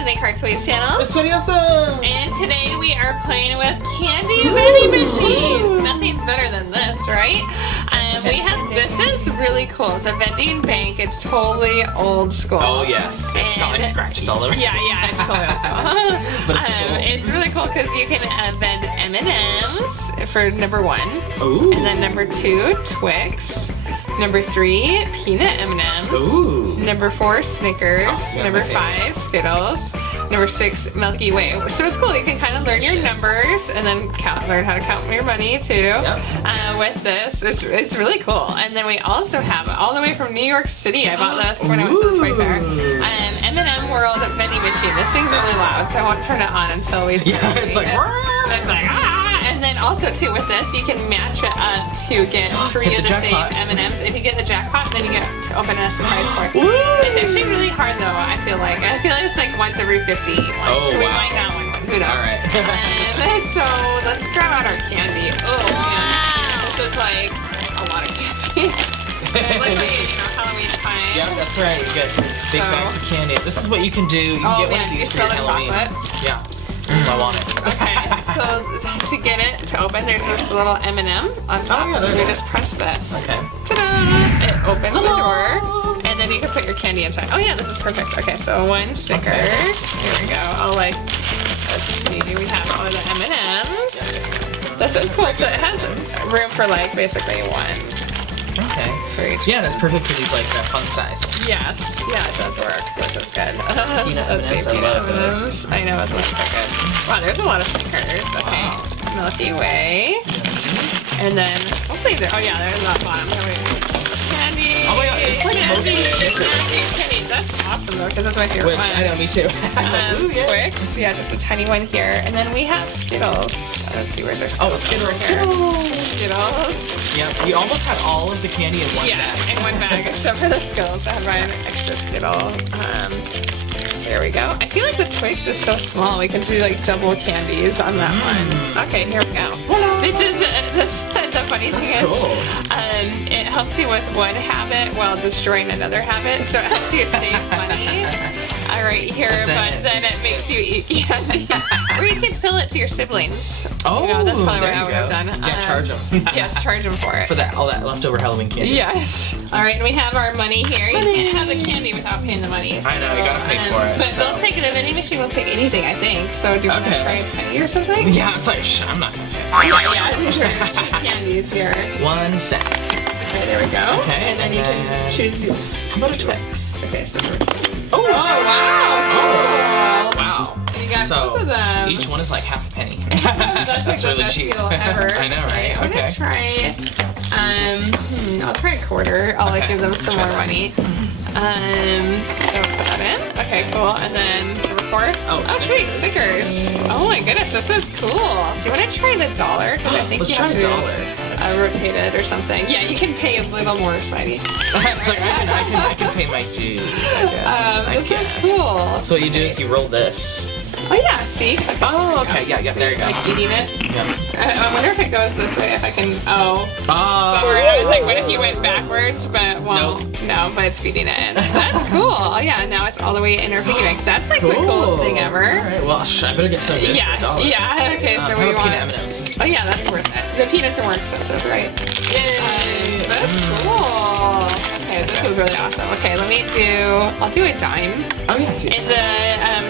DisneyCarToys channel. It's pretty awesome! And today we are playing with candy vending machines. Nothing's better than this, right? This is really cool. It's a vending bank. It's totally old school. Oh yes, it's got like scratches all over. Yeah, it's totally old school. But it's cool. It's really cool because you can vend M&Ms for number 1. Ooh. And then number 2, Twix. Number 3, peanut M&Ms. Ooh. Number 4, Snickers. Oh, yeah, Number 5, Skittles. Number 6, Milky Way. So it's cool. You can kind of learn your numbers and then learn how to count your money too. Yep. With this, it's really cool. And then we also have all the way from New York City. I bought this when I went to the toy fair. M&Ms World vending machine. This thing's really loud, so I won't turn it on until we start. Yeah, it's like. It's like And then also too with this, you can match it up to get 3 of the same M&Ms. If you get the jackpot, then you get to open a surprise toy. It's actually really hard though. I feel like it's like once every 50. Oh, so we wow. might not win one. Who knows? All right. So let's grab out our candy. Oh man, this is like a lot of candy. Like Halloween time. Yeah, that's right. You get big bags of candy. This is what you can do. You can get one of these for your Halloween. Chocolate? Yeah. I want it. Okay, so to get it to open, there's this little M&M on top. Oh, yeah, you just press this. Okay. Ta-da! It opens the door, and then you can put your candy inside. Oh yeah, this is perfect. Okay, so 1 Snickers. Okay. Here we go. Let's see. We have all of the M&Ms. This is cool. So it has room for like basically 1. Okay. For each. Yeah, that's perfect for these like fun size. Yes. Yeah, it does work. Which is good. Peanut Let's see, M&Ms, I peanut love those. M&Ms. I know, it looks so good. Wow, there's a lot of Snickers. Okay. Wow. Milky Way. And then, hopefully there's that bottom. Candy. Oh my god, it's like mostly Snickers. Candy. That's awesome though, because that's my favorite Which, one. I know, me too. Ooh, yeah. Twix. Yeah, just a tiny one here. And then we have Skittles. Let's see, where's our Skittles? Oh, Skittles. Skittles. Yep, we almost had all of the candy in one Yeah, bag. in one bag, except for the Skittles. I have my extra Skittle. There we go. I feel like the Twix is so small. We can do like double candies on that one. Okay, here we go. This is the funny thing is, cool. it helps you with one habit while destroying another habit. So it helps you save money right here, but then it makes you eat candy. Or you can sell it to your siblings. Oh, that's probably what there I you would have go. done. Yeah, charge them. Yes, charge them for it. For all that leftover Halloween candy. Yes. All right, and we have our money here. You can't have the candy without paying the money. I know, you gotta pay for it. But they'll take it. A vending machine will take anything, I think. So do you want to try a penny or something? Yeah, it's like, I'm not gonna pay. Yeah, I'm sure. Cheap candies here. 1 sec. Okay, there we go. Okay, and then you can choose. How about a Twix? Okay, so Oh, wow. Oh, wow. You got So, both of them. each one is like half a penny. That's like really the best cheap. deal ever. I know, right? I'm Okay. gonna try. I'll try a quarter. I'll like give them some more money. So put that in. Okay, cool. And then number 4. Oh, sweet, Snickers. Oh my goodness, this is cool. Do you want to try the dollar? Because I think Let's you try have a to dollar. rotate it or something. Yeah, you can pay a little more, Spidey. It's like I can pay my dues. I guess. This is cool. So what you do is you roll this. Oh yeah, see? Okay. Oh, okay. Yeah. There you go. Like eating it. Yeah. I wonder if it goes this way. If I can. Oh. I was like, what if you went backwards? But Nope. no, but it's feeding it in. That's cool. Oh yeah, now it's all the way in our piggy bank. That's like the coolest thing ever. All right. Well, I better get some good Yeah. for $1. Yeah. Okay. So How we about want. peanut M&Ms? Oh yeah, that's worth it. The peanuts are more expensive, right? Yay! That's cool. Okay, this is really awesome. Okay, I'll do a dime. Oh yeah. See. And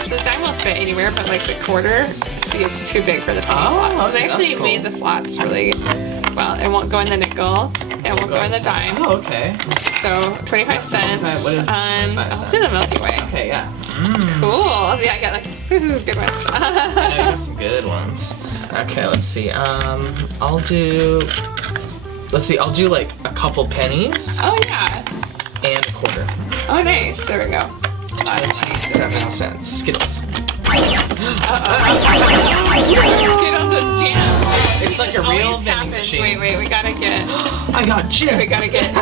so the dime will fit anywhere, but like the quarter, see, it's too big for the penny Oh, slots. So okay, they actually that's cool. made the slots really well. It won't go in the nickel. It won't go in the dime. Oh, okay. So 25 cents. Okay, what is 25 I'll do the Milky Way. Okay, yeah. Cool. Yeah, I got like good ones. I know you got some good ones. Okay, let's see. I'll do like a couple pennies Oh yeah. and a quarter. Oh nice. There we go. 27 cents. Skittles. Skittles is jam. It's like a real Always vending happens. machine. Wait, we gotta get. I got jam. We gotta get.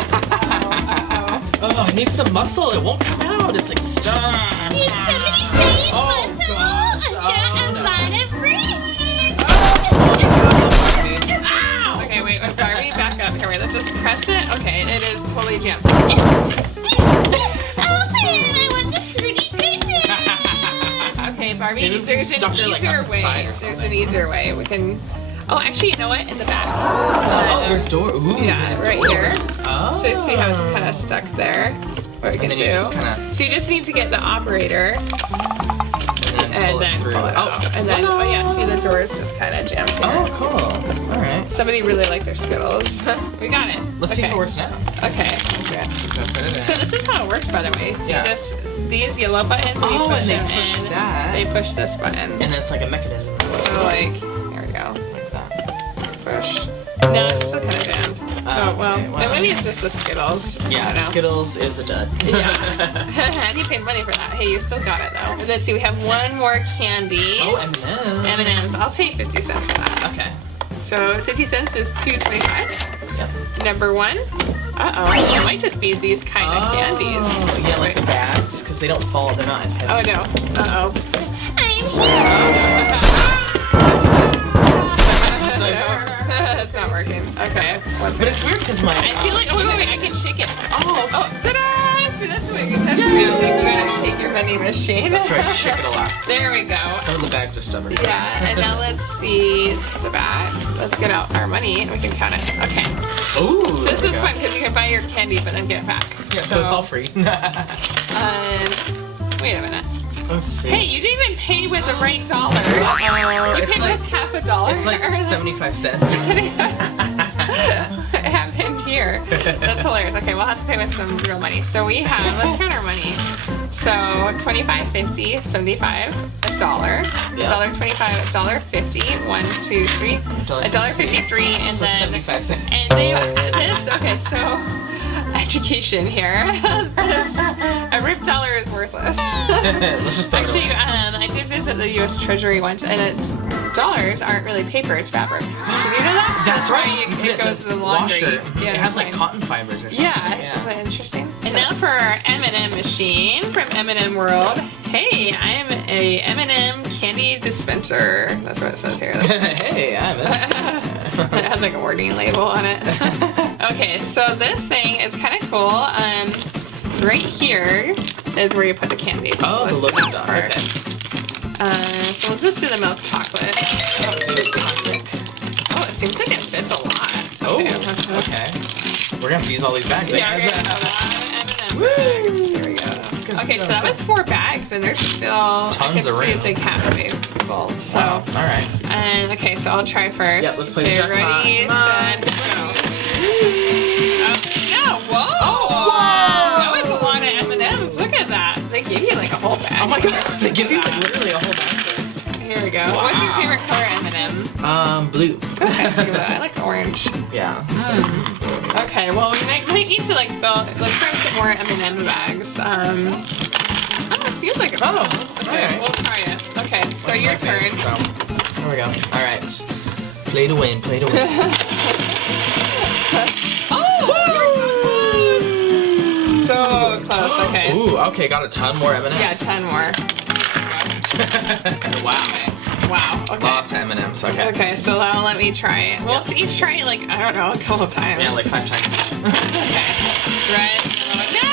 Oh, I need some muscle. It won't come out. It's like stuck. Did somebody say Oh, muscle? gosh. I got a no. lot of brains. Ow! Okay, wait, Barbie, back up. Here, wait, let's just press it. Okay, it is totally jammed. Open! I want the fruity pieces. Barbie, Maybe there's an stuff it, like, easier on the side way. or There's an something. easier way. We can. Oh, actually, you know what? In the back. Oh, there's door. Ooh, Yeah, there's right doors. here. Oh. So see how it's kind of stuck there? What we can And then do. you just kinda- So you just need to get the operator and then through. pull it out. Oh, And then, ta-da. oh yeah, see the door's just kind of jammed here. Oh, cool. All right. Somebody really liked their Skittles. We got it. Let's see if it works now. Okay. Okay. So put it in. So this is how it works, by the way. See Yeah. this? These yellow buttons, when you Oh, push and they them push in, that. they push this button. And then it's like a mechanism. So like, here we go. Like that. Push. No, it's still kind of jammed. Oh, well, okay, wow. maybe it's just the Skittles. I don't Yeah, know. Skittles is a dud. Yeah. And you paid money for that. Hey, you still got it though. Let's see, we have one more candy. Oh, M&Ms. M&Ms. I'll pay 50 cents for that. Okay. So 50 cents is $2.25. Yep. Number one. Uh-oh. It might just be these kind of candies. Oh, yeah, like the bags, because they don't fall. They're not as heavy. Oh no. Uh-oh. It's not working. Okay. But it's weird because my. I feel like, oh, wait, I can shake it. Oh, ta-da! See, that's what you test me. You gotta shake your vending machine. That's right, shake it a lot. There we go. Some of the bags are stubborn. Yeah, and now let's see the back. Let's get out our money and we can count it. Okay. Ooh. So this is fun because you can buy your candy but then get it back. Yeah, so it's all free. Wait a minute. Let's see. Hey, you didn't even pay with the right dollar. You it's paid like, with half a dollar. it's like 75 cents. It happened here. That's hilarious. Okay, we'll have to pay with some real money. So we have, let's count our money. So 25, 50, 75, $1, Yeah. $1.25, $1.50, 1, 2, 3, $1.53, and then 75 cents. and they this okay. So education here. A ripped dollar is worthless. Let's just throw it Actually, away. I did visit the U.S. Treasury once, and dollars aren't really paper; it's fabric. Did you know that? So That's why right. It goes to the laundry. Washer. Yeah, It has like fine. cotton fibers or something. Yeah, isn't that interesting? And now for our M&M machine from M&M World. Hey, I'm a M&M candy dispenser. That's what it says here. Hey, I'm It has like a warning label on it. Okay, so this thing is kind of cool. Right here is where you put the candy. Oh, the Let's do loading that dock. part. Okay. So we'll just do the milk chocolate. Oh, it seems like it fits a lot. Oh, Okay. okay. We're gonna have to use all these bags. Yeah, we're Right? gonna have a lot of M&M bags. Here we go. Okay, so that was 4 bags, and there's still I Tons can of see room. it's like halfway full. So, Wow. All right. and okay, so I'll try first. Yeah, let's play the Okay, jackpot. ready, Come on. set, go. No, whoa! Oh, That was a lot of M&Ms. Look at that. They gave you like a whole bag. Oh my god, they give you like literally a whole bag. Here we go. What's your favorite color M&M? Blue. Okay, I like orange. Yeah. Okay, well we might need to like fill, let's try some more M&M bags. Oh, it seems like Oh, okay, alright. we'll try it. Okay, so What's your my turn. favorite? So, here we go. All right. Play to win. Play to win. So close. Okay. Ooh. Okay. Got a ton more M&Ms. Yeah, 10 more. Wow. Wow. Okay. Lots of M&Ms. Okay. Okay, so now let me try it. We'll each try it like, I don't know, a couple times. Yeah, like 5 times. Okay. Right. No!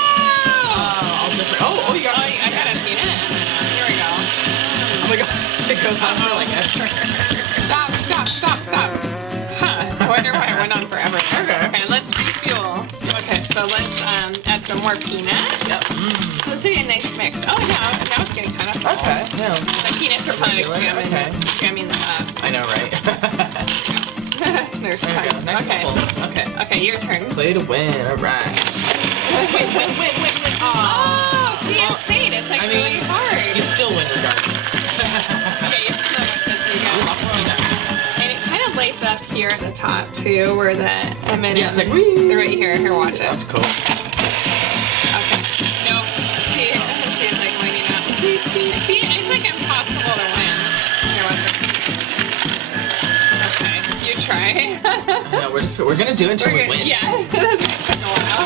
All different. Oh, you got. I got a peanut. Here we go. Oh my god. It goes on for like extra. Stop. Huh. I wonder why it went on forever. Okay, let's refuel. Okay, so let's add some more peanut. Yep. So this is a nice mix. Oh, now it's getting kind of full. Okay. Yeah. The peanuts are probably Regular? Okay. jamming that up. I know, right? There's There we go. tons. Nice Okay. and full. Okay. Okay, your turn. Play to win. All right. Win. Oh, see, insane. It's like I mean, really hard. You still win regardless. Yeah, you still and it kind of lights up here at the top too, where the M&M. Yeah, it's like, whee! They're right here. Here, watch it. That's cool. Okay. No. See, it's like lighting up. See, it's like impossible to win. Here, watch it. Okay, you try. No, we're gonna do it until we win. Yeah, that's been a while.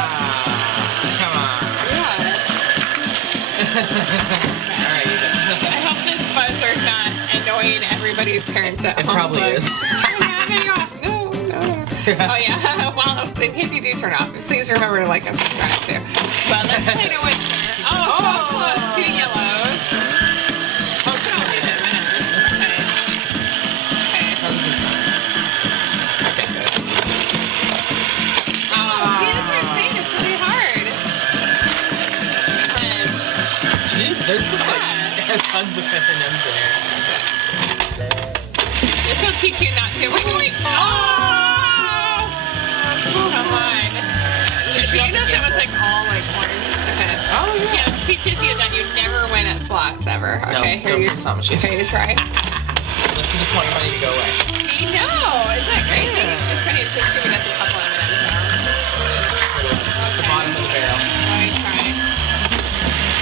Come on. Yeah. All right, you did. I hope this buzzer's not annoying everybody's parents at It home. probably Like, is. Turn that video off. No. Oh yeah. Well, in case you do turn off, please remember to like and subscribe too. But let's play to win. Oh, so close. 2 yellow. There's just like tons of M&Ms in here. This will teach you not to. Wait. Oh! Come on. Do you know that was like all like orange? Okay. Oh Yeah, it teaches you that you never win at slots ever. Okay, no, don't put slot machines. Okay, you try. Unless you just want your money to go away. No, isn't that crazy? Yeah. It's funny, it's just giving us a couple of minutes now. The bottom of the barrel. Alright, try.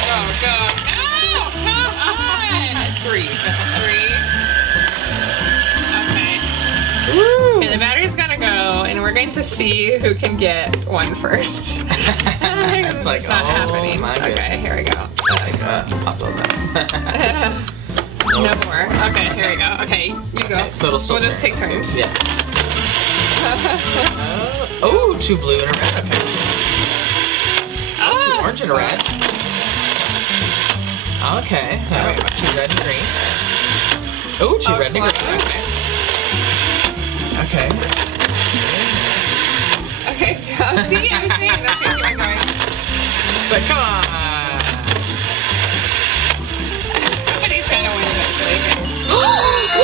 Go, go. No! Come on! 3. Okay. Woo! Okay, the battery's gotta go, and we're going to see who can get one first. It's like, not happening. my Okay, goodness. here we go. Pop those out. No more. Okay, here we go. Okay, you go. Okay, so it'll still we'll just take turn. turns. Yeah. Oh, 2 blue and a red. Okay. Oh, 2 orange and a red. Okay. wait, 2 red and green. Oh, 2 red and green. Okay. Okay. Okay, go. See, I was saying. Okay, keep on going. But come on. Somebody's gotta win eventually.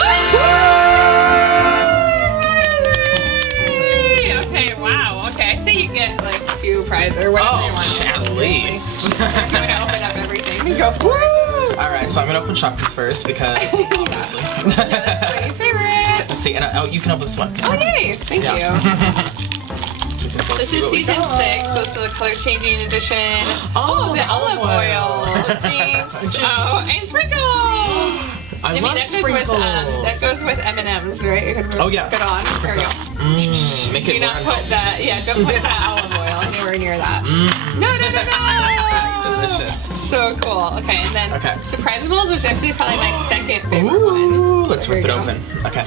Okay, wow. Okay, I say you get like 2 prizes or whatever you want. At least. I'm gonna open up everything. Go for it. Alright, so I'm gonna open Shopkins first because obviously. Yeah, that's my favorite. Let's see, and oh, you can open this one. Oh, yay. Thank you. Let's This see is what we season got. 6, so it's the color changing edition. Oh, the olive oil. Jinx. Oh, and sprinkles. I love sprinkles. That goes with M&Ms, right? You can Oh, yeah. Put on. There we go. Make Do it not more put that. Yeah, don't put that olive oil anywhere near that. No. Delicious. So cool. Okay, and then Okay. Surprizamals, which is actually probably my second favorite one. Ooh, let's There rip it you go. open. Okay.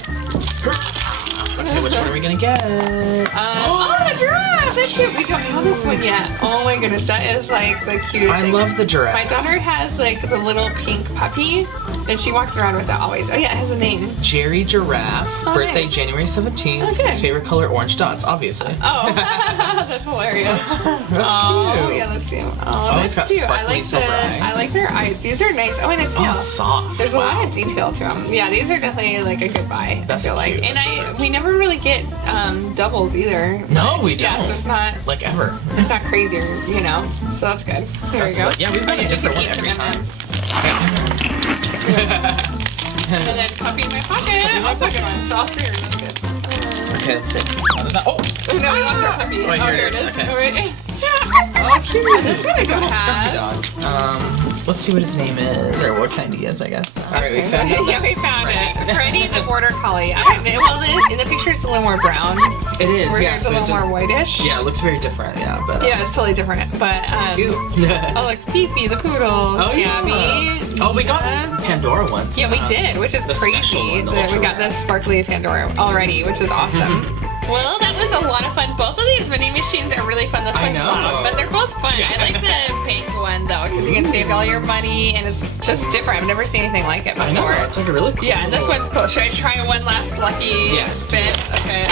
Okay, which one are we gonna get? Oh, the giraffe! So cute. We don't have this one yet. Oh my goodness, that is like the cutest I thing. love the giraffe. My daughter has like the little pink puppy, and she walks around with it always. Oh yeah, it has a name. Jerry Giraffe, Oh, birthday nice. January 17th. Okay. Favorite color orange dots, obviously. Oh, that's hilarious. That's Oh cute. yeah, that's cute. Oh, Oh, that's it's got cute. I sparkly like silver eyes. I like their eyes. These are nice. Oh, and it's Oh, it's soft. There's a Wow. lot of detail to them. Yeah, these are definitely like a good buy. That's I feel like, cute. and we never really get doubles either. No, we Yeah, don't. so it's not Like ever. crazy, you know. So that's good. There we That's go. like- yeah, we've got a you different can one eat every some time. M&Ms. And then puppy in my pocket. That's a good one. So all 3 are really good. Okay, let's see. Oh! Oh no, we lost our puppy. Wait, Oh, here it is. Okay. Oh, wait. Oh, cute. This one I It's a don't little scruffy have. dog. Let's see what his name is, or what kind he is, I guess. Alright, we found it. Yeah, we found it. Freddie the Border Collie. Well, in the picture it's a little more brown. It is, Where yeah. it's a little more whitish. Yeah, it looks very different, yeah, but... Yeah, it's totally different. But, cute. oh, look, Fifi the poodle. Oh, yeah. Gabby. Oh, we got Nina. Pandora once. Yeah, we did, which is the special crazy. one, the That we ultra got the sparkly Pandora already, which is awesome. Well, that was a lot of fun. Both of these vending machines are really fun. This I one's know. long, but they're both fun. I like the pink one though, because you can save all your money, and it's just different. I've never seen anything like it before. I know, it's like a really cool. Yeah, and this one's cool. Should I try one last lucky Yes. spin? Okay.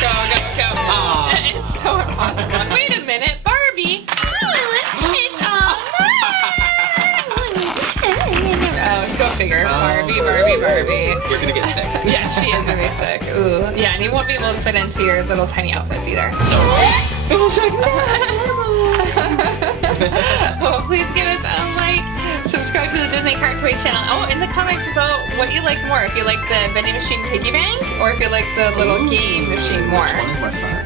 Go, go, go. Aw. It's so impossible. Wait a minute, Barbie. It's all Oh, go figure. Oh. Barbie, Barbie, Barbie. You're gonna get sick. Yeah, she is gonna be sick. Ooh. Yeah, and you won't be able to fit into your little tiny outfits either. Well, please give us a like, subscribe to the DisneyCarToys channel. Oh, in the comments about what you like more. If you like the vending machine piggy bank, or if you like the little game machine more. Which one is more fun?